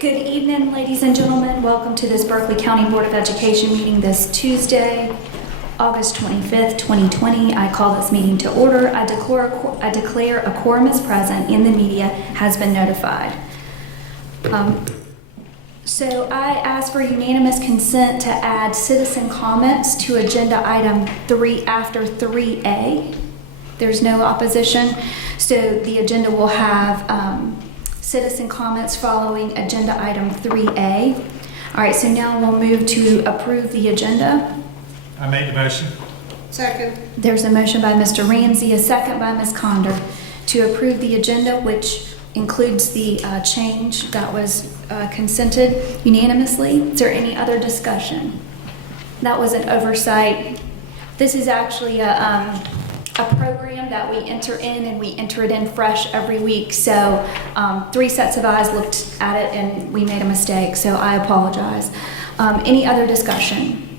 Good evening, ladies and gentlemen. Welcome to this Berkeley County Board of Education meeting this Tuesday, August 25th, 2020. I call this meeting to order. I declare a quorum is present and the media has been notified. So I ask for unanimous consent to add citizen comments to agenda item 3 after 3A. There's no opposition. So the agenda will have citizen comments following agenda item 3A. All right, so now we'll move to approve the agenda. I made the motion. Second. There's a motion by Mr. Ramsey, a second by Ms. Conder to approve the agenda, which includes the change that was consented unanimously. Is there any other discussion? That was an oversight. This is actually a program that we enter in, and we enter it in fresh every week. So 3 sets of eyes looked at it and we made a mistake, so I apologize. Any other discussion?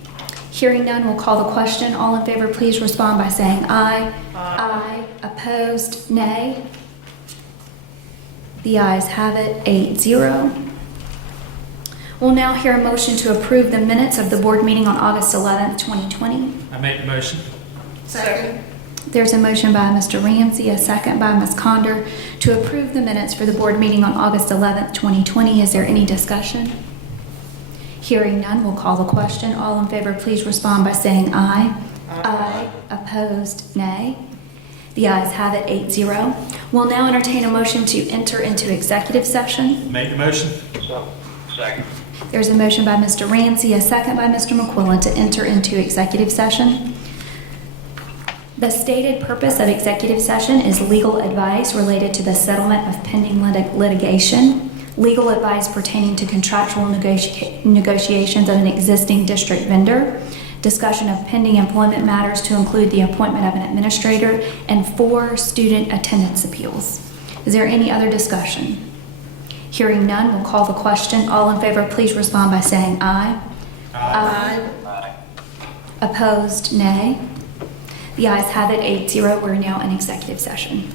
Hearing none, we'll call the question. All in favor, please respond by saying aye. Aye. Opposed, nay. The ayes have it, 8-0. We'll now hear a motion to approve the minutes of the board meeting on August 11th, 2020. I made the motion. Second. There's a motion by Mr. Ramsey, a second by Ms. Conder to approve the minutes for the board meeting on August 11th, 2020. Is there any discussion? Hearing none, we'll call the question. All in favor, please respond by saying aye. Aye. Opposed, nay. The ayes have it, 8-0. We'll now entertain a motion to enter into executive session. Made the motion. Second. There's a motion by Mr. Ramsey, a second by Mr. McQuillan to enter into executive session. The stated purpose of executive session is legal advice related to the settlement of pending litigation, legal advice pertaining to contractual negotiations of an existing district vendor, discussion of pending employment matters to include the appointment of an administrator, and 4 student attendance appeals. Is there any other discussion? Hearing none, we'll call the question. All in favor, please respond by saying aye. Aye. Aye. Opposed, nay. The ayes have it, 8-0. We're now in executive session.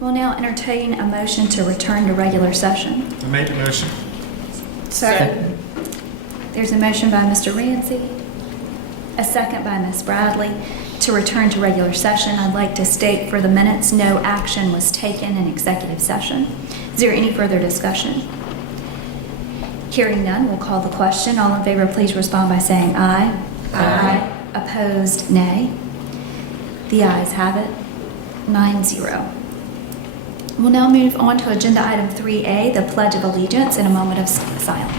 We'll now entertain a motion to return to regular session. I made the motion. Second. There's a motion by Mr. Ramsey, a second by Ms. Bradley to return to regular session. I'd like to state for the minutes, no action was taken in executive session. Is there any further discussion? Hearing none, we'll call the question. All in favor, please respond by saying aye. Aye. Opposed, nay. The ayes have it, 9-0. We'll now move on to agenda item 3A, the Pledge of Allegiance, in a moment of silence.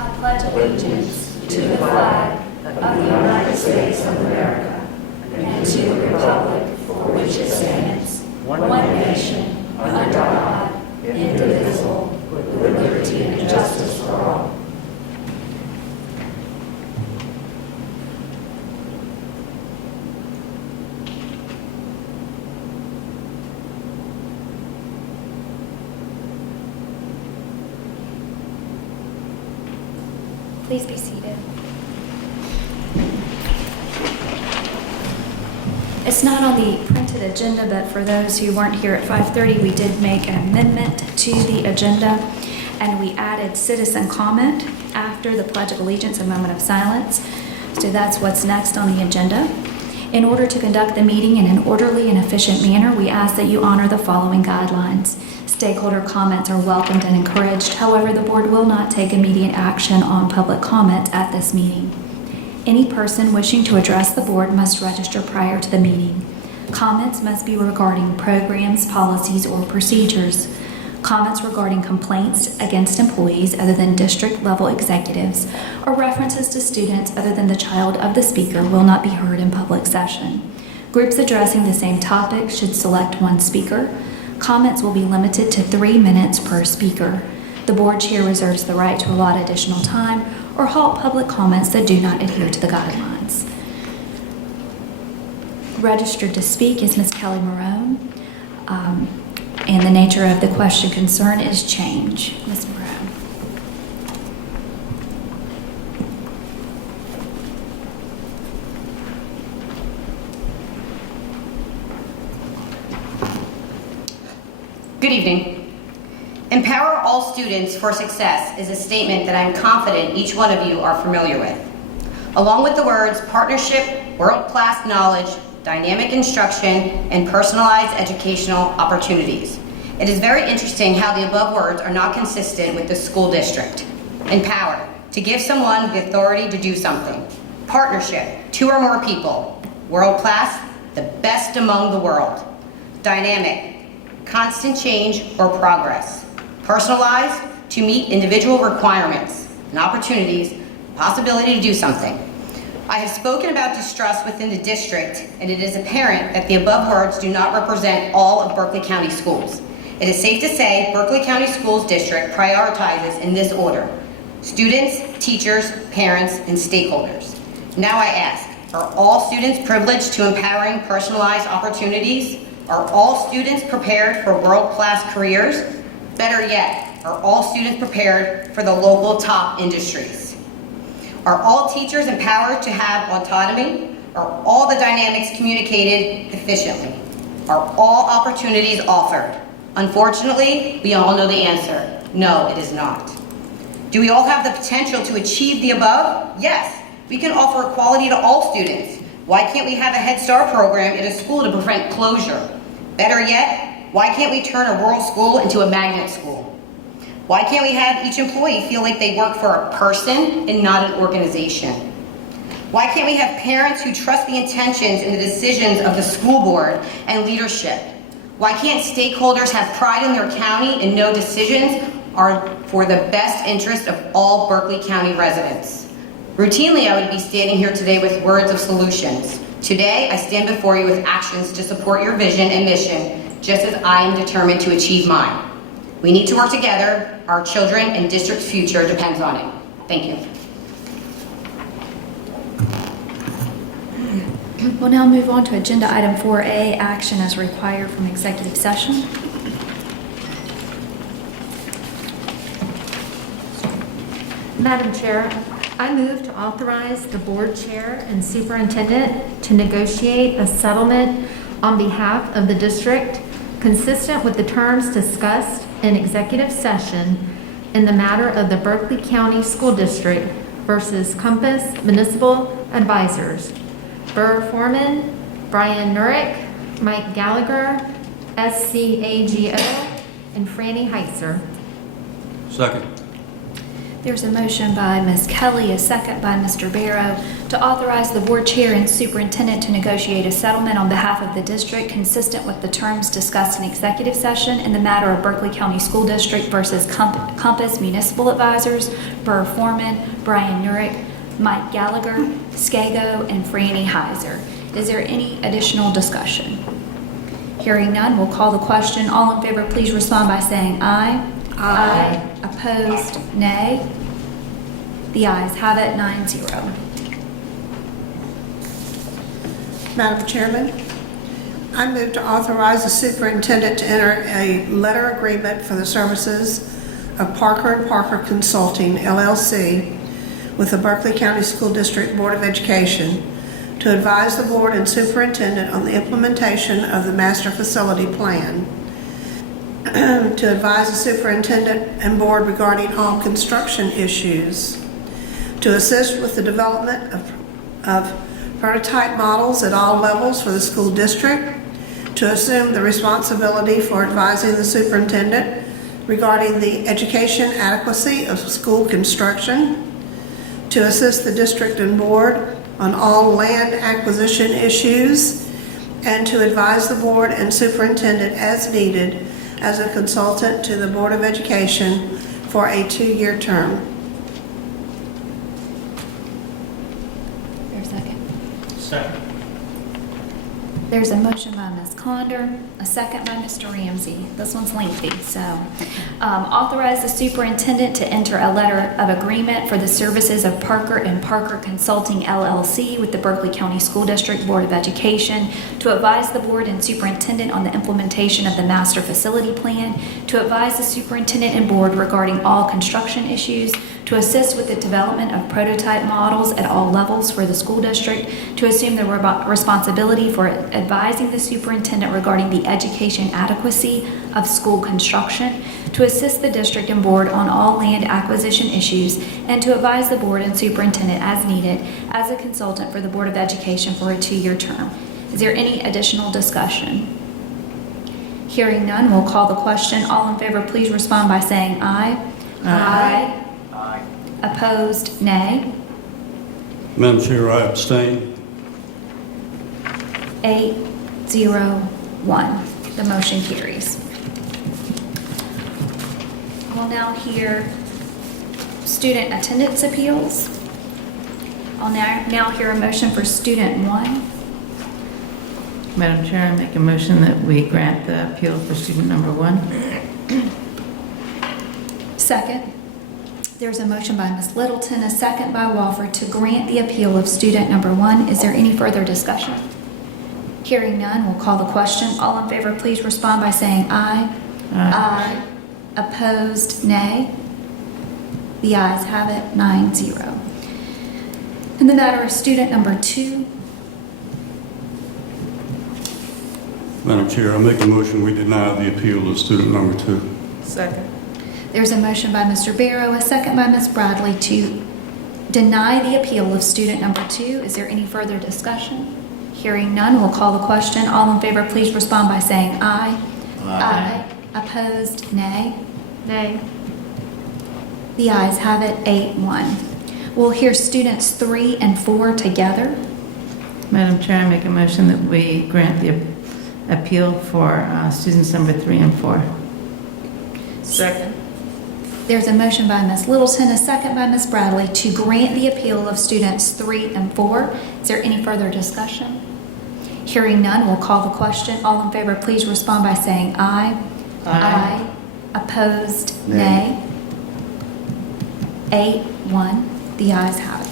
I pledge allegiance to the flag of the United States of America and to the republic for which it stands, one nation, under God, indivisible, with liberty and justice for all. Please be seated. It's not on the printed agenda, but for those who weren't here at 5:30, we did make an amendment to the agenda, and we added citizen comment after the Pledge of Allegiance, a moment of silence. So that's what's next on the agenda. In order to conduct the meeting in an orderly and efficient manner, we ask that you honor the following guidelines. Stakeholder comments are welcomed and encouraged. However, the board will not take immediate action on public comment at this meeting. Any person wishing to address the board must register prior to the meeting. Comments must be regarding programs, policies, or procedures. Comments regarding complaints against employees other than district-level executives or references to students other than the child of the speaker will not be heard in public session. Groups addressing the same topic should select one speaker. Comments will be limited to 3 minutes per speaker. The board chair reserves the right to allot additional time or halt public comments that do not adhere to the guidelines. Registered to speak is Ms. Kelly Marone. And the nature of the question concern is change. Ms. Brown. Good evening. Empower all students for success is a statement that I'm confident each one of you are familiar with. Along with the words partnership, world-class knowledge, dynamic instruction, and personalized educational opportunities. It is very interesting how the above words are not consistent with the school district. Empower, to give someone the authority to do something. Partnership, 2 or more people. World-class, the best among the world. Dynamic, constant change or progress. Personalized, to meet individual requirements and opportunities, possibility to do something. I have spoken about distrust within the district, and it is apparent that the above words do not represent all of Berkeley County Schools. It is safe to say Berkeley County Schools District prioritizes in this order: students, teachers, parents, and stakeholders. Now I ask, are all students privileged to empowering personalized opportunities? Are all students prepared for world-class careers? Better yet, are all students prepared for the local top industries? Are all teachers empowered to have autonomy? Are all the dynamics communicated efficiently? Are all opportunities offered? Unfortunately, we all know the answer. No, it is not. Do we all have the potential to achieve the above? Yes, we can offer equality to all students. Why can't we have a Head Start program in a school to prevent closure? Better yet, why can't we turn a rural school into a magnet school? Why can't we have each employee feel like they work for a person and not an organization? Why can't we have parents who trust the intentions and the decisions of the school board and leadership? Why can't stakeholders have pride in their county and know decisions are for the best interest of all Berkeley County residents? Routinely, I would be standing here today with words of solutions. Today, I stand before you with actions to support your vision and mission, just as I am determined to achieve mine. We need to work together. Our children and district's future depends on it. Thank you. We'll now move on to agenda item 4A, action as required from executive session. Madam Chair, I move to authorize the board chair and superintendent to negotiate a settlement on behalf of the district consistent with the terms discussed in executive session in the matter of the Berkeley County School District versus Compass Municipal Advisors. Burr Foreman, Brian Nurick, Mike Gallagher, SCAGO, and Franny Heitzer. Second. There's a motion by Ms. Kelly, a second by Mr. Barrow, to authorize the board chair and superintendent to negotiate a settlement on behalf of the district consistent with the terms discussed in executive session in the matter of Berkeley County School District versus Compass Municipal Advisors, Burr Foreman, Brian Nurick, Mike Gallagher, SCAGO, and Franny Heiser. Is there any additional discussion? Hearing none, we'll call the question. All in favor, please respond by saying aye. Aye. Opposed, nay. The ayes have it, 9-0. Madam Chairman, I move to authorize the superintendent to enter a letter agreement for the services of Parker & Parker Consulting, LLC, with the Berkeley County School District Board of Education to advise the board and superintendent on the implementation of the master facility plan, to advise the superintendent and board regarding all construction issues, to assist with the development of prototype models at all levels for the school district, to assume the responsibility for advising the superintendent regarding the education adequacy of school construction, to assist the district and board on all land acquisition issues, and to advise the board and superintendent as needed as a consultant to the Board of Education for a 2-year term. There's a second. Second. There's a motion by Ms. Condor, a second by Mr. Ramsey. This one's lengthy, so. Authorize the superintendent to enter a letter of agreement for the services of Parker & Parker Consulting, LLC with the Berkeley County School District Board of Education to advise the board and superintendent on the implementation of the master facility plan, to advise the superintendent and board regarding all construction issues, to assist with the development of prototype models at all levels for the school district, to assume the responsibility for advising the superintendent regarding the education adequacy of school construction, to assist the district and board on all land acquisition issues, and to advise the board and superintendent as needed as a consultant for the Board of Education for a 2-year term. Is there any additional discussion? Hearing none, we'll call the question. All in favor, please respond by saying aye. Aye. Aye. Opposed, nay. Madam Chair, I abstain. 8-0-1. The motion carries. We'll now hear student attendance appeals. I'll now hear a motion for student 1. Madam Chair, I make a motion that we grant the appeal for student number 1. Second. There's a motion by Ms. Littleton, a second by Walford to grant the appeal of student number 1. Is there any further discussion? Hearing none, we'll call the question. All in favor, please respond by saying aye. Aye. Opposed, nay. The ayes have it, 9-0. In the matter of student number 2, Madam Chair, I make a motion we deny the appeal of student number 2. Second. there's a motion by Mr. Barrow, a second by Ms. Bradley to deny the appeal of student number 2. Is there any further discussion? Hearing none, we'll call the question. All in favor, please respond by saying aye. Aye. Opposed, nay. Nay. The ayes have it, 8-1. We'll hear students 3 and 4 together. Madam Chair, I make a motion that we grant the appeal for students number 3 and 4. Second. There's a motion by Ms. Littleton, a second by Ms. Bradley to grant the appeal of students 3 and 4. Is there any further discussion? Hearing none, we'll call the question. All in favor, please respond by saying aye. Aye. Opposed, nay. 8-1. The ayes have it.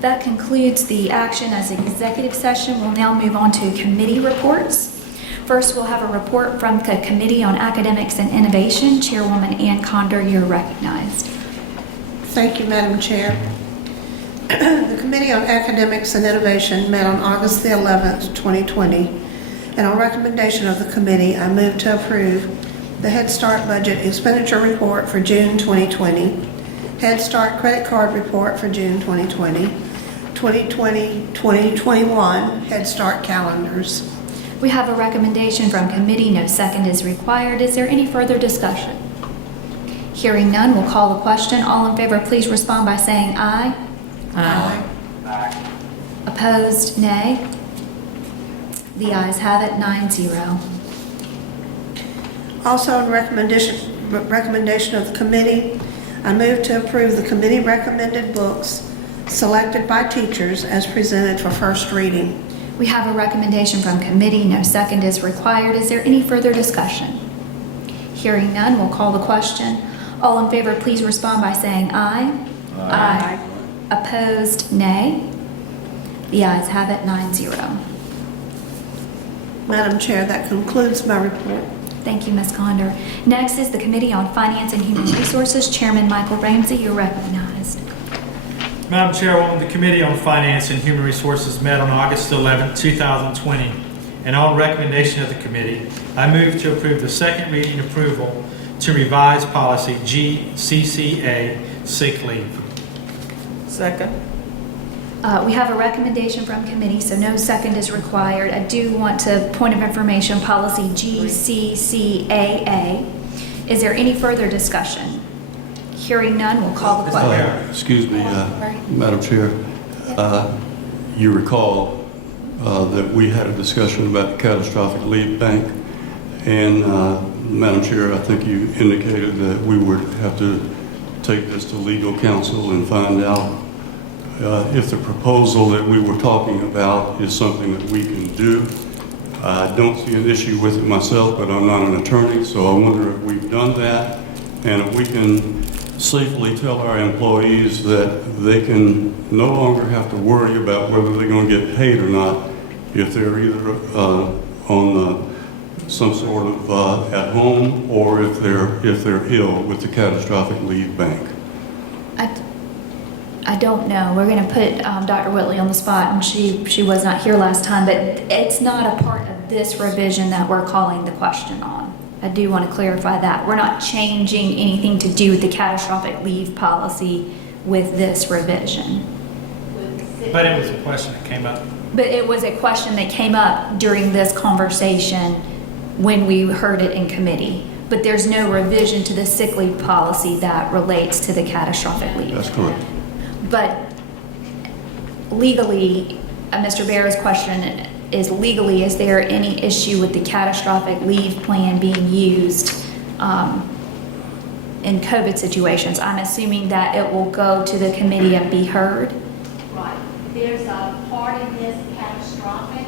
That concludes the action as executive session. We'll now move on to committee reports. First, we'll have a report from the Committee on Academics and Innovation. Chairwoman Ann Condor, you're recognized. Thank you, Madam Chair. The Committee on Academics and Innovation met on August the 11th, 2020, and on recommendation of the committee, I move to approve the Head Start Budget Expenditure Report for June 2020, Head Start Credit Card Report for June 2020, 2020-2021 Head Start Calendars. We have a recommendation from committee. No second is required. Is there any further discussion? Hearing none, we'll call the question. All in favor, please respond by saying aye. Aye. Opposed, nay. The ayes have it, 9-0. Also, in recommendation of the committee, I move to approve the committee recommended books selected by teachers as presented for first reading. We have a recommendation from committee. No second is required. Is there any further discussion? Hearing none, we'll call the question. All in favor, please respond by saying aye. Aye. Opposed, nay. The ayes have it, 9-0. Madam Chair, that concludes my report. Thank you, Ms. Condor. Next is the Committee on Finance and Human Resources. Chairman Michael Ramsey, you're recognized. Madam Chairwoman, the Committee on Finance and Human Resources met on August 11, 2020, and on recommendation of the committee, I move to approve the second reading approval to revise policy GCCA, sick leave. Second. We have a recommendation from committee, so no second is required. I do want to, point of information, policy GCCAA. Is there any further discussion? Hearing none, we'll call the question. Excuse me, Madam Chair. You recall that we had a discussion about the catastrophic leave bank, and Madam Chair, I think you indicated that we would have to take this to legal counsel and find out if the proposal that we were talking about is something that we can do. I don't see an issue with it myself, but I'm not an attorney, so I wonder if we've done that and if we can safely tell our employees that they can no longer have to worry about whether they're going to get paid or not if they're either on some sort of at home, or if they're ill with the catastrophic leave bank? I don't know. We're going to put Dr. Whitley on the spot, and she was not here last time, but it's not a part of this revision that we're calling the question on. I do want to clarify that. We're not changing anything to do with the catastrophic leave policy with this revision. But it was a question that came up. But it was a question that came up during this conversation when we heard it in committee. But there's no revision to the sick leave policy that relates to the catastrophic leave. That's correct. But legally, Mr. Bear's question is legally, is there any issue with the catastrophic leave plan being used in COVID situations? I'm assuming that it will go to the committee and be heard. Right. There's a part in this catastrophic,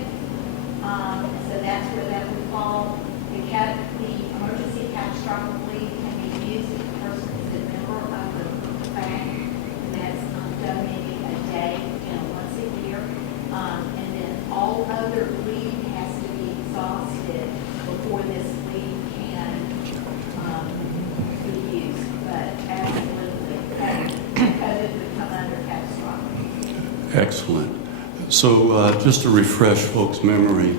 so that's where that would fall. The emergency catastrophic leave can be used if the person is a member of the bank that's donating a day, once a year. And then all other leave has to be exhausted before this leave can be used. But absolutely, COVID would come under catastrophic. Excellent. So just to refresh folks' memory,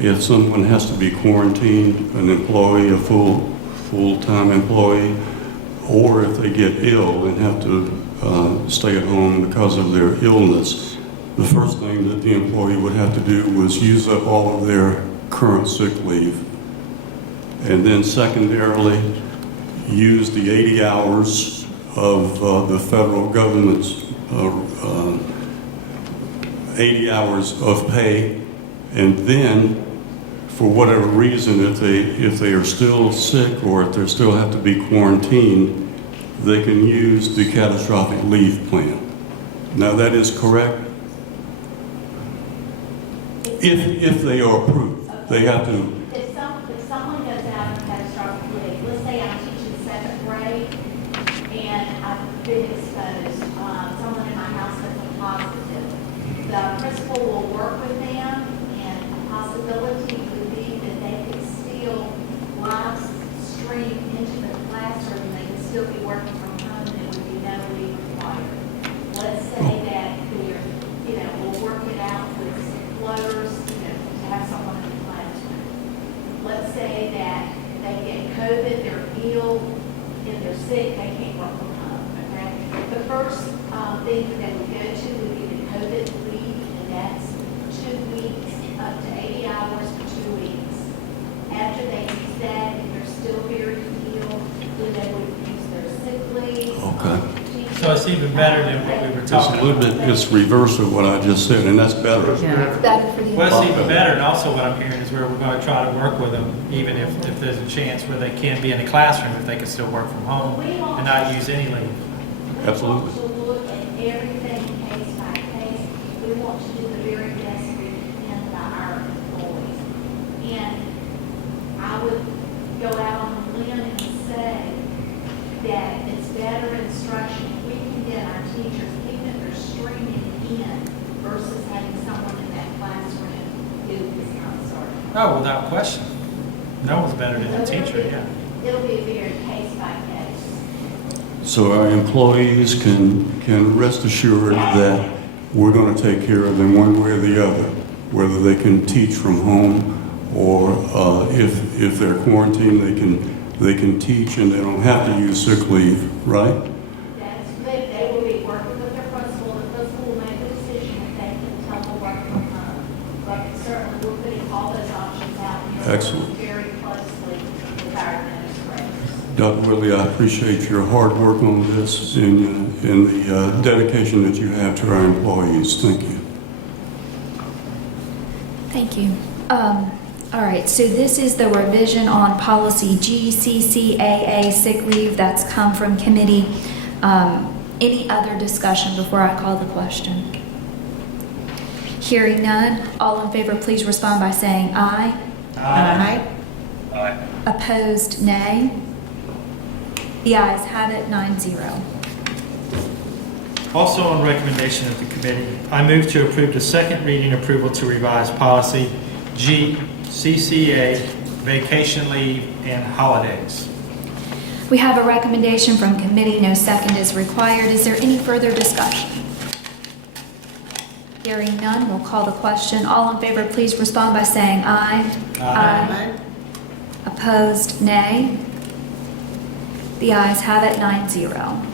if someone has to be quarantined, an employee, a full-time employee, or if they get ill and have to stay at home because of their illness, the first thing that the employee would have to do was use up all of their current sick leave. And then secondarily, use the 80 hours of the federal government's 80 hours of pay, and then for whatever reason, if they are still sick or if they still have to be quarantined, they can use the catastrophic leave plan. Now that is correct? If they are approved, they have to. If someone goes out on catastrophic leave, let's say I'm teaching 7th grade and I've been exposed, someone in my house has a positive, the principal will work with them, and a possibility would be that they could still live stream into the classroom, and they could still be working from home, and there would be no leave required. Let's say that we'll work it out with floaters, to have someone in the classroom. Let's say that they get COVID, they're ill, and they're sick, they can't work from home, okay? The first thing that they would go to would be the COVID leave, and that's 2 weeks, up to 80 hours for 2 weeks. After they use that, and they're still very ill, then they would use their sick leave. Okay. So it's even better than what we were It's a talking little about. bit, it's reverse of what I just said, and that's better. Yeah. Better for the Well, it's even better, and also what I'm hearing is where we're going to try to work with them, even if there's a chance where they can't be in the classroom, if they can still work from home and not use any leave. Absolutely. We want to look at everything case by case. We want to do the very best we can by our employees. And I would go out on a limb and say that it's better instruction if we can get our teachers, even if they're streaming in, versus having someone in that classroom who is not certain. Oh, without question. No one's better than the teacher, yeah. It'll be very case by case. So our employees can rest assured that we're going to take care of them one way or the other, whether they can teach from home or if they're quarantined, they can teach and they don't have to use sick leave, right? They will be working with their principal. The principal will make a decision if they can tell them work from home. But certainly we're putting all those options out there. Excellent. Very closely with our administrators. Dr. Whitley, I appreciate your hard work on this and the dedication that you have to our employees. Thank you. Thank you. All right, so this is the revision on policy GCCAA sick leave that's come from committee. Any other discussion before I call the question? Hearing none, all in favor, please respond by saying aye. Aye. Opposed, nay. The ayes have it, 9-0. Also on recommendation of the committee, I move to approve the second reading approval to revise policy GCCA vacation leave, and holidays. We have a recommendation from committee. No second is required. Is there any further discussion? Hearing none, we'll call the question. All in favor, please respond by saying aye. Aye. Opposed, nay. The ayes have it, 9-0.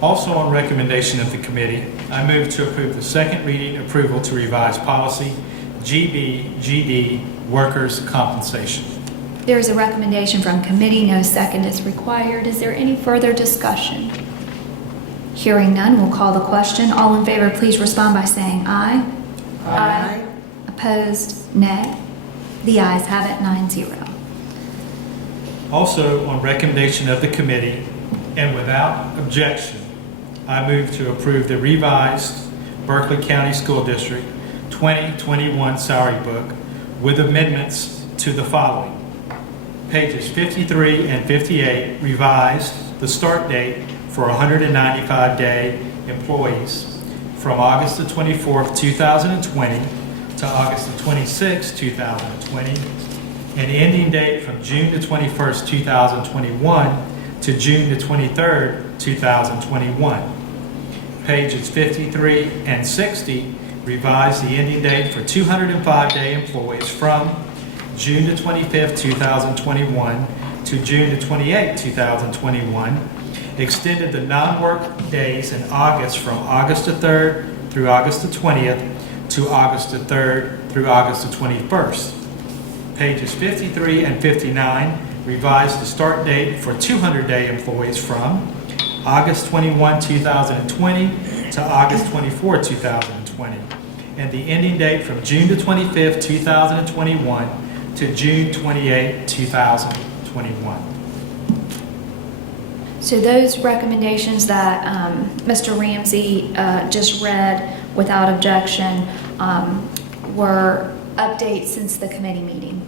Also on recommendation of the committee, I move to approve the second reading approval to revise policy GBGD, workers' compensation. There is a recommendation from committee. No second is required. Is there any further discussion? Hearing none, we'll call the question. All in favor, please respond by saying aye. Aye. Opposed, nay. The ayes have it, 9-0. Also on recommendation of the committee and without objection, I move to approve the revised Berkeley County School District 2021 salary book with amendments to the following. Pages 53 and 58 revised the start date for 195-day employees from August the 24th, 2020 to August the 26th, 2020, and ending date from June the 21st, 2021 to June the 23rd, 2021. Pages 53 and 60 revise the ending date for 205-day employees from June the 25th, 2021 to June the 28th, 2021, extended the non-work days in August from August the 3rd through August the 20th to August the 3rd through August the 21st. Pages 53 and 59 revise the start date for 200-day employees from August 21, 2020 to August 24, 2020, and the ending date from June the 25th, 2021 to June 28, 2021. So those recommendations that Mr. Ramsey just read without objection were updates since the committee meeting.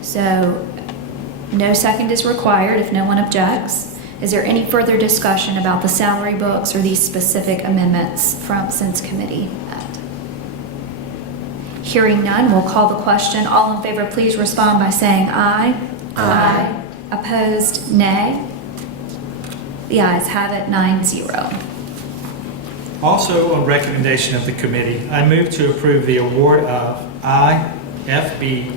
So no second is required if no one objects. Is there any further discussion about the salary books or these specific amendments from since committee met? Hearing none, we'll call the question. All in favor, please respond by saying aye. Aye. Opposed, nay. The ayes have it, 9-0. Also, on recommendation of the committee, I move to approve the award of IFB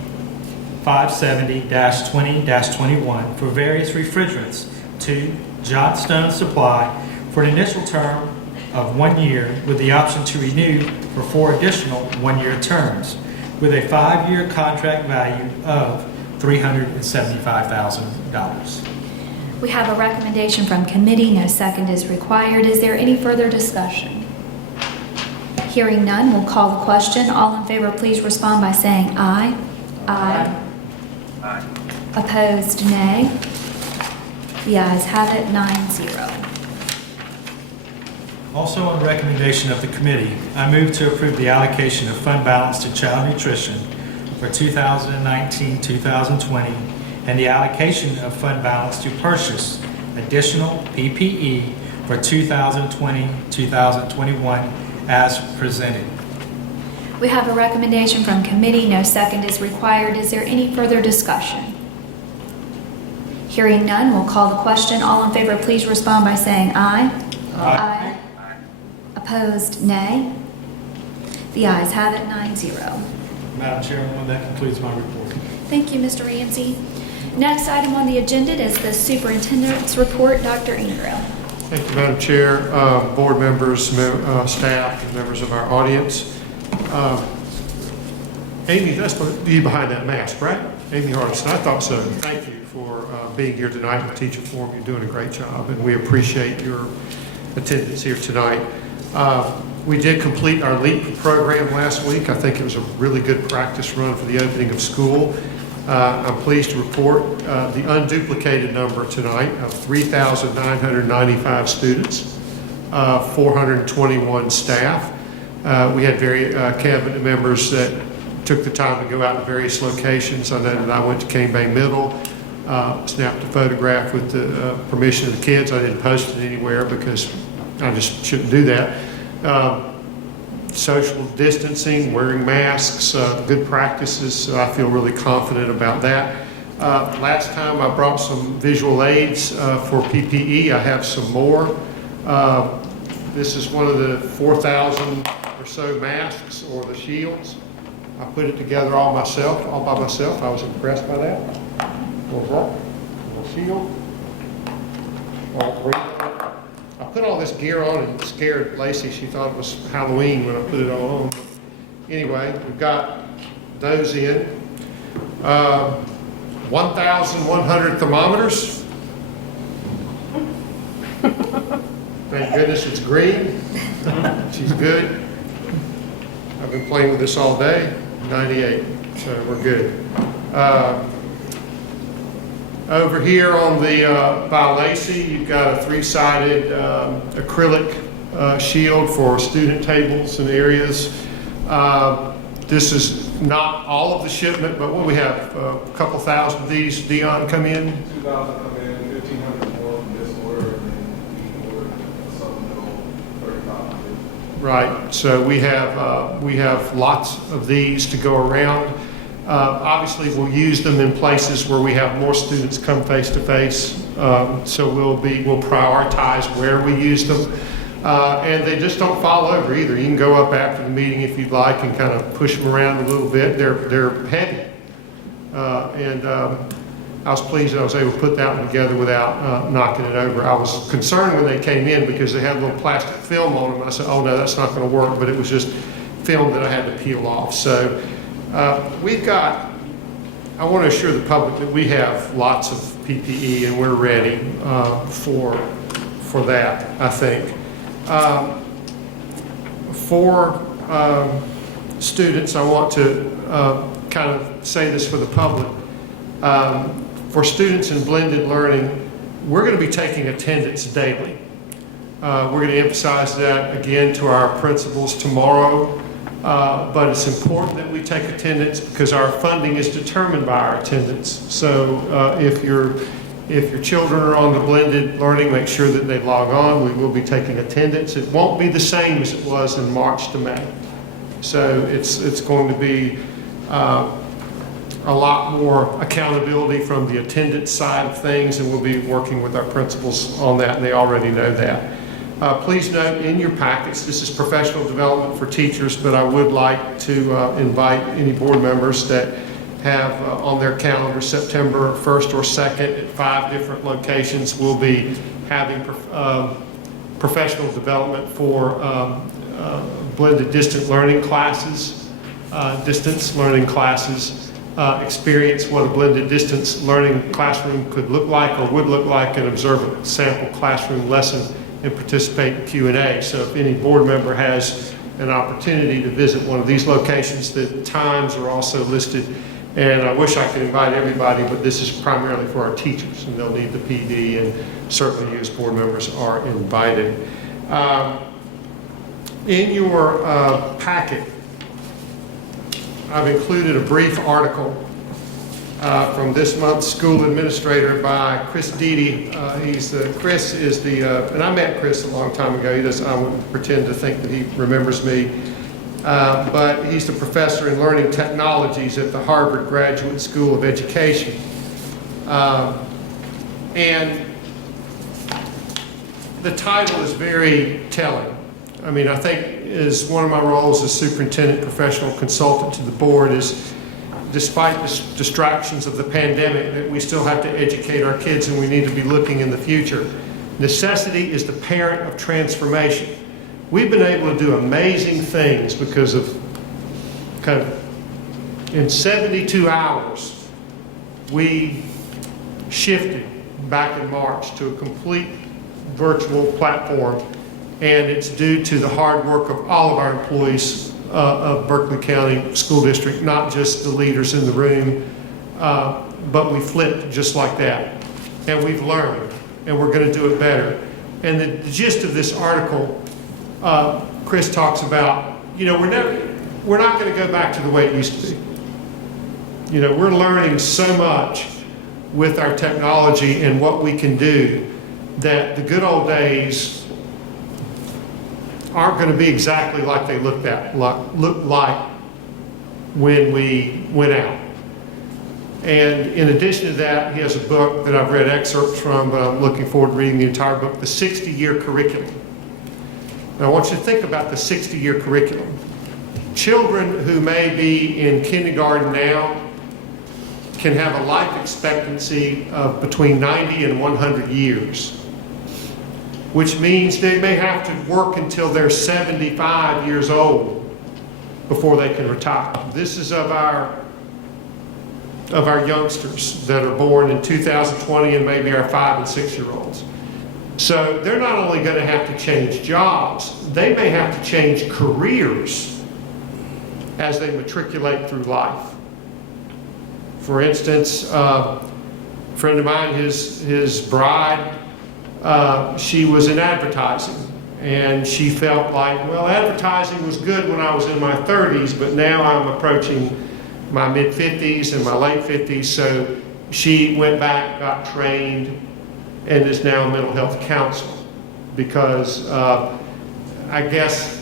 570-20-21 for various refrigerants to Johnstone Supply for an initial term of 1 year with the option to renew for 4 additional 1-year terms with a 5-year contract value of $375,000. We have a recommendation from committee. No second is required. Is there any further discussion? Hearing none, we'll call the question. All in favor, please respond by saying aye. Aye. Aye. Opposed, nay. The ayes have it, 9-0. Also on recommendation of the committee, I move to approve the allocation of fund balance to child nutrition for 2019-2020 and the allocation of fund balance to purchase additional PPE for 2020-2021 as presented. We have a recommendation from committee. No second is required. Is there any further discussion? Hearing none, we'll call the question. All in favor, please respond by saying aye. Aye. Opposed, nay. The ayes have it, 9-0. Madam Chairwoman, that concludes my report. Thank you, Mr. Ramsey. Next item on the agenda is the superintendent's report. Dr. Ingram. Thank you, Madam Chair, board members, staff, and members of our audience. Amy, that's you behind that mask, right? Amy Hardison, I thought so. Thank you for being here tonight with Teacher Forum. You're doing a great job, and we appreciate your attendance here tonight. We did complete our LEAP program last week. I think it was a really good practice run for the opening of school. I'm pleased to report the unduplicated number tonight of 3,995 students, 421 staff. We had cabinet members that took the time to go out to various locations. I know that I went to Cane Bay Middle, snapped a photograph with the permission of the kids. I didn't post it anywhere because I just shouldn't do that. social distancing, wearing masks, good practices, so I feel really confident about that. Last time I brought some visual aids for PPE. I have some more. This is one of the 4,000 or so masks, or the shields. I put it together all by myself. I was impressed by that. Little shield. I put all this gear on and scared Lacey. She thought it was Halloween when I put it all on. Anyway, we've got those in. 1,100 thermometers. Thank goodness it's green. She's good. I've been playing with this all day. 98, so we're good. Over here on the by Lacey, you've got a 3-sided acrylic shield for student tables and areas. This is not all of the shipment, but what we have, a couple thousand of these, Dion, come in? 2,000 come in, 1,500 more from this order, and then we ordered a supplemental 3,500. Right, so we have lots of these to go around. Obviously, we'll use them in places where we have more students come face to face. So we'll prioritize where we use them. And they just don't fall over either. You can go up after the meeting if you'd like and kind of push them around a little bit. They're heavy. I was pleased that I was able to put that one together without knocking it over. I was concerned when they came in because they had a little plastic film on them. I said, oh no, that's not going to work, but it was just film that I had to peel off. So we've got, I want to assure the public that we have lots of PPE and we're ready for that, I think. For students, I want to kind of say this for the public. For students in blended learning, we're going to be taking attendance daily. We're going to emphasize that again to our principals tomorrow, but it's important that we take attendance because our funding is determined by our attendance. So if your children are on the blended learning, make sure that they log on. We will be taking attendance. It won't be the same as it was in March to May. So it's going to be a lot more accountability from the attendance side of things, and we'll be working with our principals on that, and they already know that. Please note in your packets, this is professional development for teachers, but I would like to invite any board members that have on their calendar September 1st or 2nd at 5 different locations. We'll be having professional development for blended distance learning classes, experience what a blended distance learning classroom could look like or would look like, and observe a sample classroom lesson and participate in Q&A. So if any board member has an opportunity to visit one of these locations, the times are also listed. And I wish I could invite everybody, but this is primarily for our teachers, and they'll need the PD, and certainly you as board members are invited. In your packet, I've included a brief article from this month's School Administrator by Chris Deedy. Chris is and I met Chris a long time ago. I wouldn't pretend to think that he remembers me. But he's the professor in learning technologies at the Harvard Graduate School of Education. And the title is very telling. I mean, I think is one of my roles as superintendent professional consultant to the board is, despite the distractions of the pandemic, that we still have to educate our kids, and we need to be looking in the future. Necessity is the parent of transformation. We've been able to do amazing things because of in 72 hours, we shifted back in March to a complete virtual platform, and it's due to the hard work of all of our employees of Berkeley County School District, not just the leaders in the room, but we flipped just like that. And we've learned, and we're going to do it better. And the gist of this article, Chris talks about, we're not going to go back to the way it used to be. We're learning so much with our technology and what we can do that the good old days aren't going to be exactly like they looked like when we went out. And in addition to that, he has a book that I've read excerpts from, but I'm looking forward to reading the entire book, The 60-Year Curriculum. And I want you to think about the 60-year curriculum. Children who may be in kindergarten now can have a life expectancy of between 90 and 100 years, which means they may have to work until they're 75 years old before they can retire. This is of our youngsters that are born in 2020 and maybe our 5 and 6 year olds. So they're not only going to have to change jobs, they may have to change careers as they matriculate through life. For instance, a friend of mine, his bride, she was in advertising, and she felt like, well, advertising was good when I was in my 30s, but now I'm approaching my mid-50s and my late 50s, so she went back, got trained, and is now a mental health counselor. Because I guess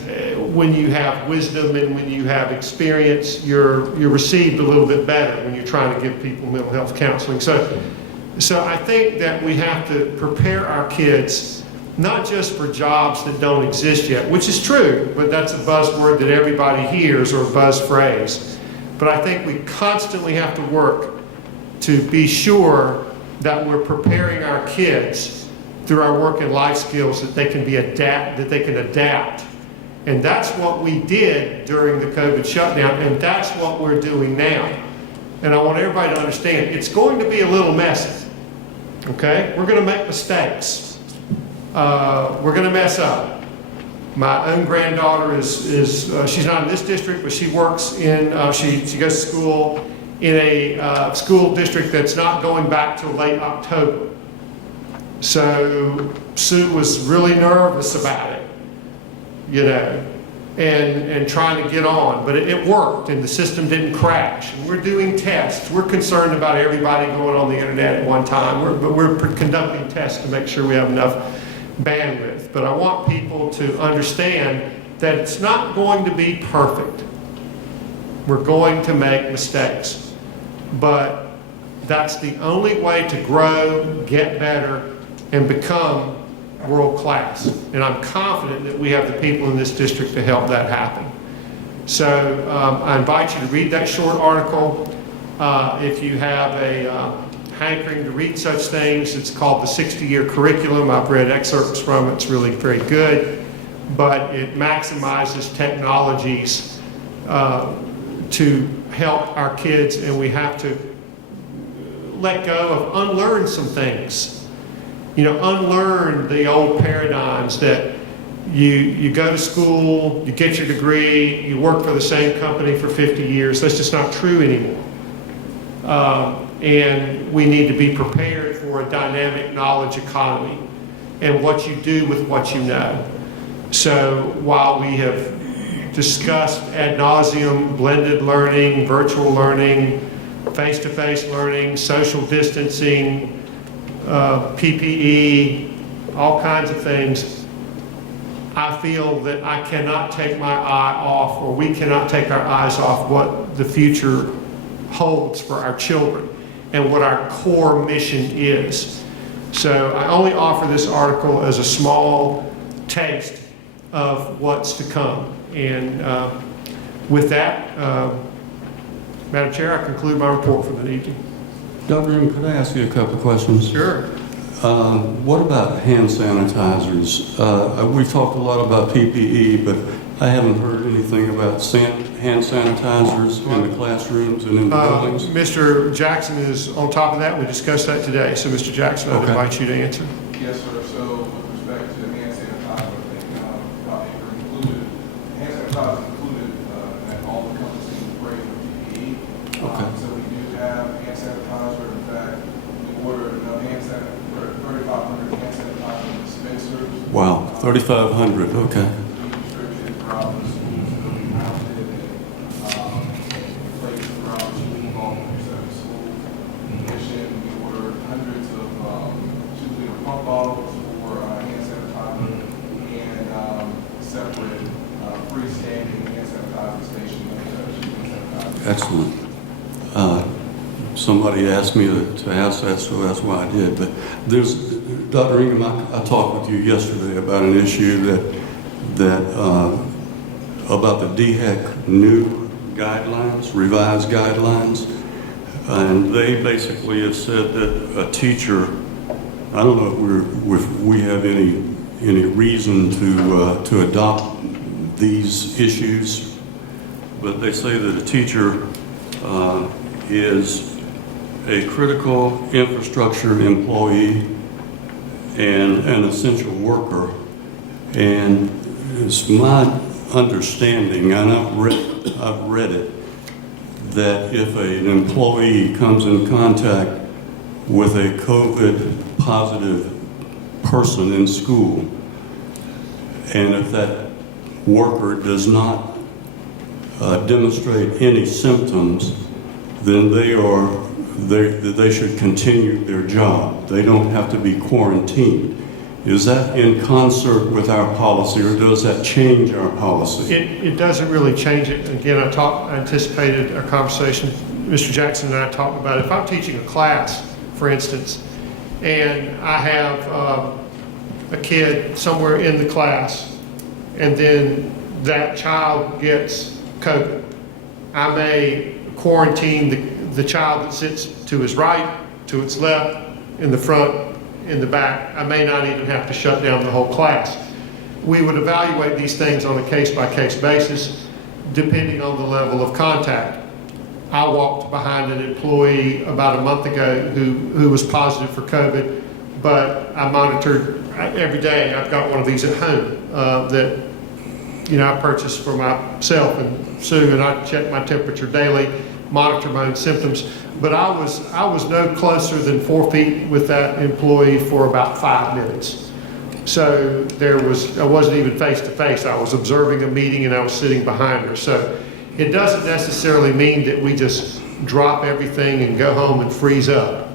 when you have wisdom and when you have experience, you're received a little bit better when you're trying to give people mental health counseling. So I think that we have to prepare our kids, not just for jobs that don't exist yet, which is true, but that's a buzzword that everybody hears, or a buzz phrase. But I think we constantly have to work to be sure that we're preparing our kids through our work and life skills that they can adapt. And that's what we did during the COVID shutdown, and that's what we're doing now. And I want everybody to understand, it's going to be a little messy, okay? We're going to make mistakes. We're going to mess up. My own granddaughter she's not in this district, but she works in, she goes to school in a school district that's not going back till late October. So Sue was really nervous about it, you know, and trying to get on, but it worked, and the system didn't crash. And we're doing tests. We're concerned about everybody going on the internet at one time, but we're conducting tests to make sure we have enough bandwidth. But I want people to understand that it's not going to be perfect. We're going to make mistakes, but that's the only way to grow, get better, and become world class. And I'm confident that we have the people in this district to help that happen. So I invite you to read that short article. If you have a hankering to read such things, it's called The 60-Year Curriculum. I've read excerpts from it. It's really very good. But it maximizes technologies to help our kids, and we have to let go of unlearn some things. You know, unlearn the old paradigms that you go to school, you get your degree, you work for the same company for 50 years. That's just not true anymore. And we need to be prepared for a dynamic knowledge economy and what you do with what you know. So while we have discussed ad nauseum blended learning, virtual learning, face-to-face learning, social distancing, PPE, all kinds of things, I feel that I cannot take my eye off, or we cannot take our eyes off what the future holds for our children and what our core mission is. So I only offer this article as a small taste of what's to come. And with that, Madam Chair, I conclude my report for the evening. Dr. Room, could I ask you a couple of questions? Sure. What about hand sanitizers? We've talked a lot about PPE, but I haven't heard anything about hand sanitizers in the classrooms and in the buildings. Mr. Jackson is on top of that. We discussed that today. So, Mr. Jackson, I'd invite you to answer. Yes, sir. So with respect to hand sanitizer, I think hand sanitizer included at all the companies grade for PPE. Okay. So we do have hand sanitizer. In fact, we ordered enough hand sanitizer, 3,500 hand sanitizer dispensers. Wow, 3,500, okay. We distributed throughout the schools that we mounted and placed throughout the school, all 37 schools. In addition, we ordered hundreds of 2-liter pump bottles for hand sanitizer and separate Excellent. Somebody asked me to ask that, so that's why I did. But there's, Dr. Ingham, I talked with you yesterday about an issue about the DHEC new guidelines, revised guidelines, and they basically have said that a teacher, I don't know if we have any reason to adopt these issues, but they say that a teacher is a critical infrastructure employee and an essential worker. And it's my understanding, and I've read it, that if an employee comes in contact with a COVID positive person in school, and if that worker does not demonstrate any symptoms, then they should continue their job. They don't have to be quarantined. Is that in concert with our policy, or does that change our policy? It doesn't really change it. Again, I anticipated a conversation Mr. Jackson and I talked about. If I'm teaching a class, for instance, and I have a kid somewhere in the class, and then that child gets COVID, I may quarantine the child that sits to his right, to its left, in the front, in the back. I may not even have to shut down the whole class. We would evaluate these things on a case-by-case basis, depending on the level of contact. I walked behind an employee about a month ago who was positive for COVID, but I monitored every day. I've got one of these at home that I purchased for myself and Sue, and I check my temperature daily, monitor my own symptoms. But I was no closer than 4 feet with that employee for about 5 minutes. So I wasn't even face to face. I was observing a meeting and I was sitting behind her. So it doesn't necessarily mean that we just drop everything and go home and freeze up.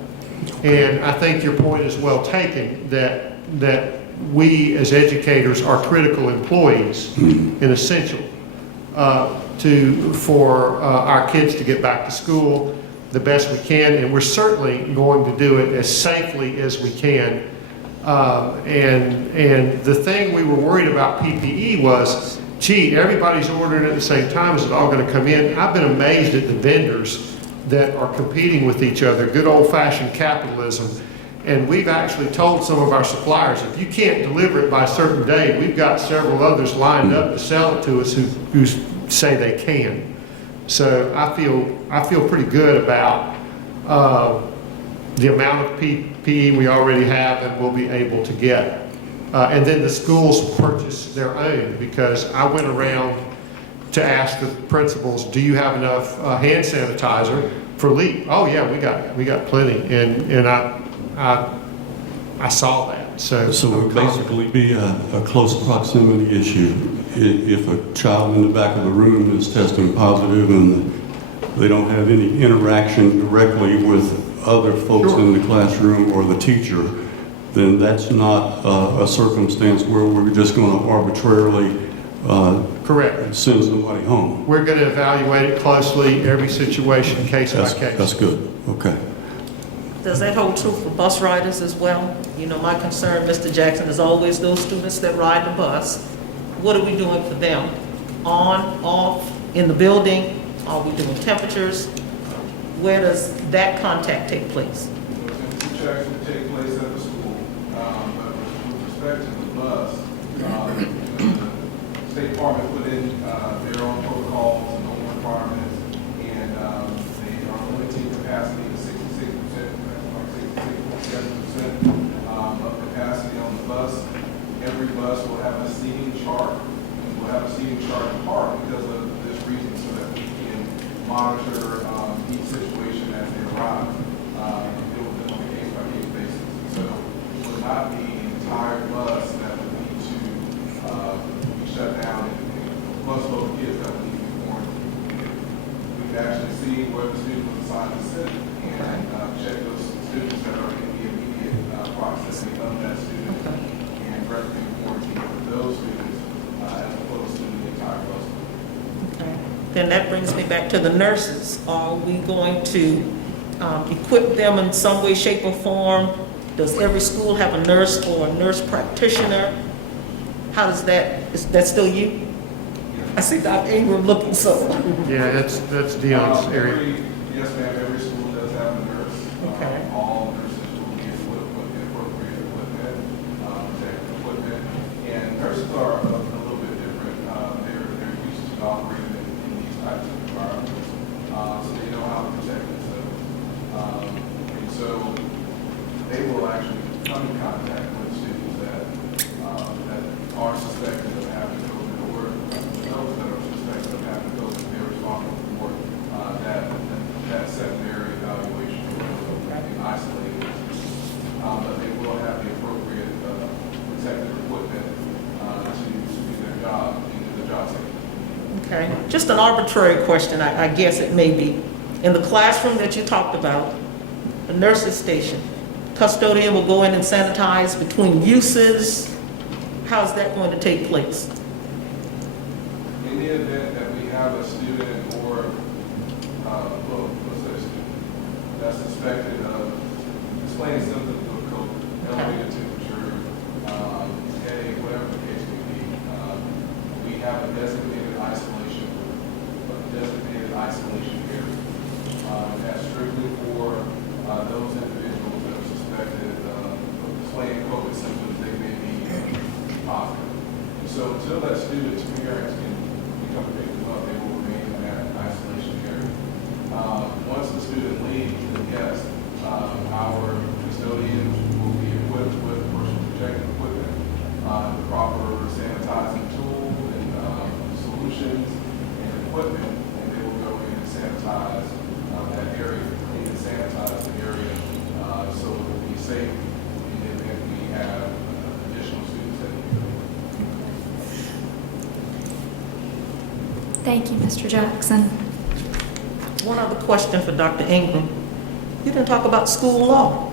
And I think your point is well taken, that we as educators are critical employees and essential for our kids to get back to school the best we can, and we're certainly going to do it as safely as we can. And the thing we were worried about PPE was, gee, everybody's ordering at the same time. Is it all going to come in? I've been amazed at the vendors that are competing with each other, good old-fashioned capitalism. And we've actually told some of our suppliers, if you can't deliver it by a certain day, we've got several others lined up to sell it to us who say they can. So I feel pretty good about the amount of PPE we already have and will be able to get. And then the schools purchase their own, because I went around to ask the principals, do you have enough hand sanitizer for LEAP? Oh yeah, we got plenty, and I saw that. So it would basically be a close proximity issue. If a child in the back of the room is testing positive and they don't have any interaction directly with other folks in the classroom or the teacher, then that's not a circumstance where we're just going to arbitrarily correct. Send somebody home. We're going to evaluate it closely, every situation, case by case. That's good. Okay. Does that hold true for bus riders as well? My concern, Mr. Jackson, is always those students that ride the bus. What are we doing for them? On, off, in the building? Are we doing temperatures? Where does that contact take place? The checks will take place at the school. But with respect to the bus, the State Department put in their own protocols and own requirements, and they are limiting capacity to 66%, 66.7% of capacity on the bus. Every bus will have a seating chart, and we'll have a seating chart in part because of this reason, so that we can monitor each situation as they arrive and deal with them on a case-by-case basis. So it will not be an entire bus that would need to be shut down and bus load of kids that would need to be quarantined. We've actually seen where the student was assigned to sit and check those students that are in the immediate proximity of that student and recommend quarantine for those students as opposed to the entire bus. Okay. Then that brings me back to the nurses. Are we going to equip them in some way, shape, or form? Does every school have a nurse or a nurse practitioner? How does that, is that still you? I see Dr. Ingram looking so. Yeah, that's Dion's area. Yes, ma'am, every school does have a nurse. Okay. All nurses will be equipped with the appropriate equipment, protective equipment. And nurses are a little bit different. They're used to operating in these types of environments. So they know how to protect themselves. And so they will actually come in contact with students that are suspected of having COVID, or those that are suspected of having COVID. They're responsible for that secondary evaluation and isolated. But they will have the appropriate protective equipment to do their job and do the job safely. Okay, just an arbitrary question, I guess it may be. In the classroom that you talked about, the nurse's station, custodian will go in and sanitize between uses. How's that going to take place? In the event that we have a student or that's suspected of displaying symptoms of COVID, elevated temperature, headache, whatever the case may be, we have a designated isolation area. That's strictly for those individuals that are suspected of displaying COVID symptoms. They may be positive. And so until that student's parents can become pick them up, they will remain in that isolation area. Once the student leaves, then yes, our custodians will be equipped with personal protective equipment, the proper sanitizing tools and solutions and equipment, and they will go in and sanitize that area, clean and sanitize the area so it will be safe in the event we have additional students that need it. Thank you, Mr. Jackson. One other question for Dr. Ingram. You didn't talk about school law.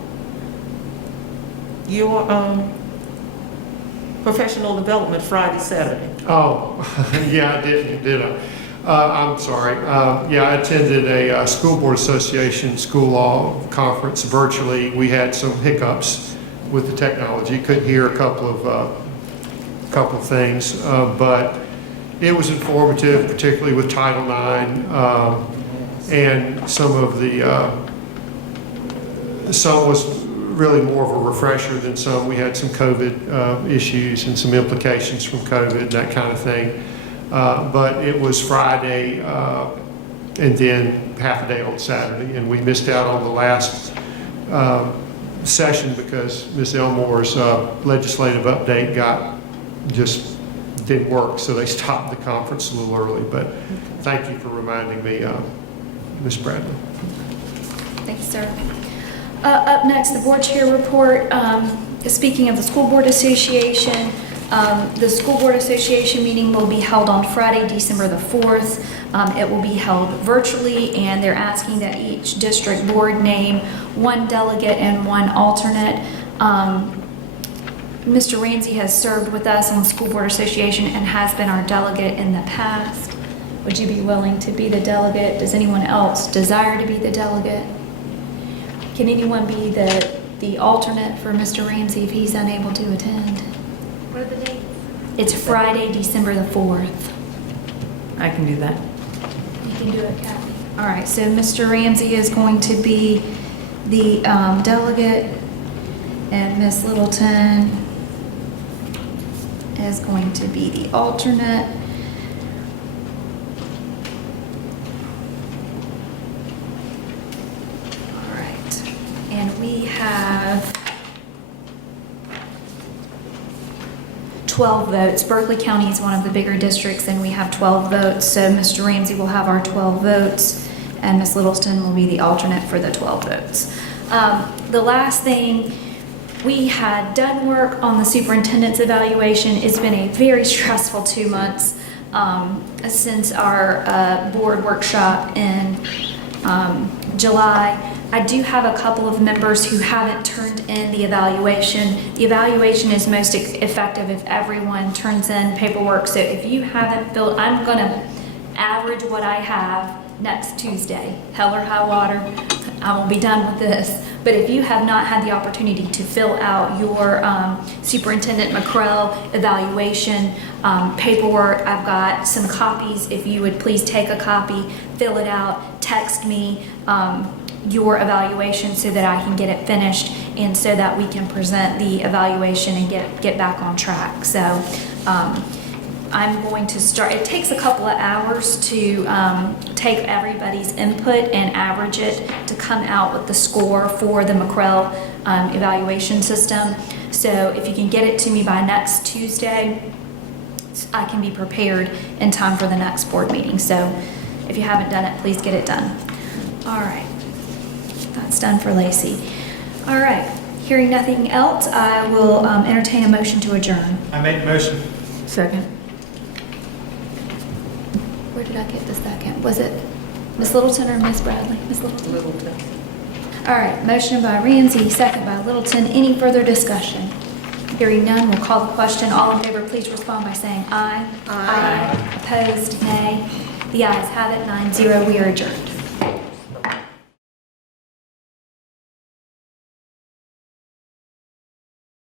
Your professional development Friday, Saturday. Oh, yeah, I didn't, did I? I'm sorry. Yeah, I attended a School Board Association School Law Conference virtually. We had some hiccups with the technology. Couldn't hear a couple of things, but it was informative, particularly with Title IX, and some of the, some was really more of a refresher than some. We had some COVID issues and some implications from COVID, that kind of thing. But it was Friday and then half a day on Saturday, and we missed out on the last session because Ms. Elmore's legislative update just didn't work, so they stopped the conference a little early. But thank you for reminding me, Ms. Bradley. Thanks, sir. Up next, the board chair report. Speaking of the School Board Association, the School Board Association meeting will be held on Friday, December the 4th. It will be held virtually, and they're asking that each district board name one delegate and one alternate. Mr. Ramsey has served with us on the School Board Association and has been our delegate in the past. Would you be willing to be the delegate? Does anyone else desire to be the delegate? Can anyone be the alternate for Mr. Ramsey if he's unable to attend? What are the dates? It's Friday, December the 4th. I can do that. You can do it, Kathy. All right, so Mr. Ramsey is going to be the delegate, and Ms. Littleton is going to be the alternate. All right, and we have 12 votes. Berkeley County is one of the bigger districts, and we have 12 votes. So Mr. Ramsey will have our 12 votes, and Ms. Littleton will be the alternate for the 12 votes. The last thing, we had done work on the superintendent's evaluation. It's been a very stressful 2 months since our board workshop in July. I do have a couple of members who haven't turned in the evaluation. The evaluation is most effective if everyone turns in paperwork. So if you haven't filled, I'm going to average what I have next Tuesday. Hell or high water, I won't be done with this. But if you have not had the opportunity to fill out your Superintendent McCrell evaluation paperwork, I've got some copies. If you would please take a copy, fill it out, text me your evaluation so that I can get it finished and so that we can present the evaluation and get back on track. So I'm going to start, it takes a couple of hours to take everybody's input and average it to come out with the score for the McCrell evaluation system. So if you can get it to me by next Tuesday, I can be prepared in time for the next board meeting. So if you haven't done it, please get it done. All right, that's done for Lacey. All right, hearing nothing else, I will entertain a motion to adjourn. I make the motion. Second. Where did I get the second? Was it Ms. Littleton or Ms. Bradley? Ms. Littleton. Littleton. All right, motion by Ramsey, second by Littleton. Any further discussion? Hearing none, we'll call the question. All in favor, please respond by saying aye. Aye. Opposed, nay. The ayes have it, 9-0. We are adjourned.